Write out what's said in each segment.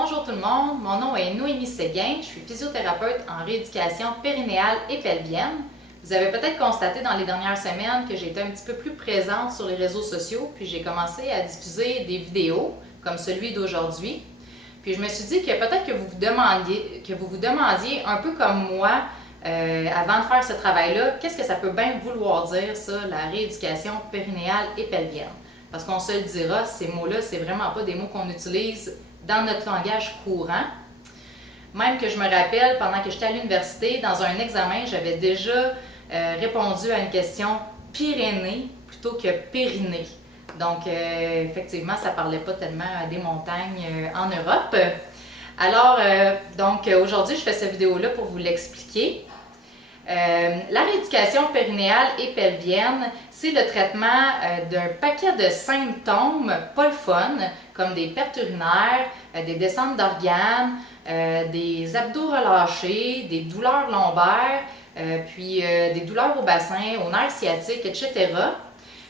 Bonjour tout le monde, mon nom est Noémie Séguin, je suis physiothérapeute en rééducation périnéale et pelvienne. Vous avez peut-être constaté dans les dernières semaines que j'ai été un petit peu plus présente sur les réseaux sociaux, puis j'ai commencé à diffuser des vidéos comme celui d'aujourd'hui. Puis je me suis dit que peut-être que vous vous demandiez un peu comme moi, avant de faire ce travail-là, qu'est-ce que ça peut bien vouloir dire ça, la rééducation périnéale et pelvienne? Parce qu'on se le dira, ces mots-là, c'est vraiment pas des mots qu'on utilise dans notre langage courant. Même que je me rappelle, pendant que j'étais à l'université, dans un examen, j'avais déjà répondu à une question Pyrénées plutôt que Périnée. Donc, effectivement, ça ne parlait pas tellement des montagnes en Europe. Alors, aujourd'hui, je fais cette vidéo-là pour vous l'expliquer. La rééducation périnéale et pelvienne, c'est le traitement d'un paquet de symptômes pas le fun, comme des pertes urinaires, des descentes d'organes, des abdos relâchés, des douleurs lombaires, puis des douleurs au bassin, aux nerfs sciatiques, etc.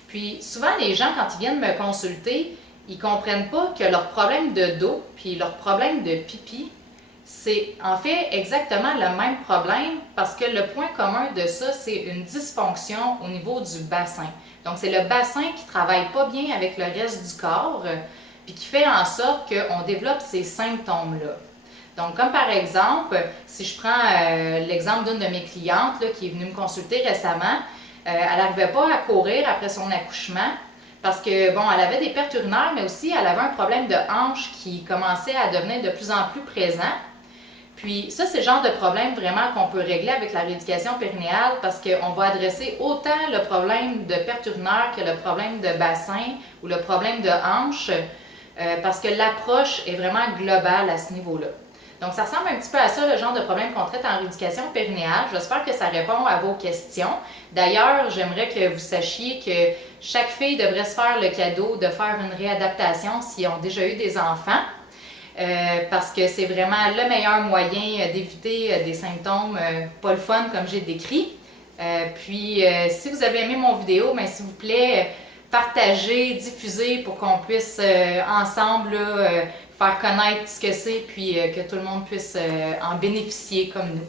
Puis souvent, les gens, quand ils viennent me consulter, ils comprennent pas que leur problème de dos puis leur problème de pipi, c'est en fait exactement le même problème parce que le point commun de ça, c'est une dysfonction au niveau du bassin. Donc, c'est le bassin qui ne travaille pas bien avec le reste du corps puis qui fait en sorte qu'on développe ces symptômes-là. Donc, comme par exemple, si je prends l'exemple d'une de mes clientes là, qui est venue me consulter récemment, elle n'arrivait pas à courir après son accouchement parce que, bon, elle avait des pertes urinaires, mais aussi elle avait un problème de hanche qui commençait à devenir de plus en plus présent. Puis ça, c'est le genre de problème vraiment qu'on peut régler avec la rééducation périnéale parce qu'on va adresser autant le problème de perte urinaire que le problème de bassin ou le problème de hanche parce que l'approche est vraiment globale à ce niveau-là. Donc, ça ressemble un petit peu à ça, le genre de problème qu'on traite en rééducation périnéale. J'espère que ça répond à vos questions. D'ailleurs, j'aimerais que vous sachiez que chaque fille devrait se faire le cadeau de faire une réadaptation s'ils ont déjà eu des enfants. Parce que c'est vraiment le meilleur moyen d'éviter des symptômes pas le fun comme j'ai décrit. Puis, si vous avez aimé mon vidéo, bien, s'il vous plaît, partagez, diffusez pour qu'on puisse ensemble faire connaître ce que c'est puis que tout le monde puisse en bénéficier comme nous.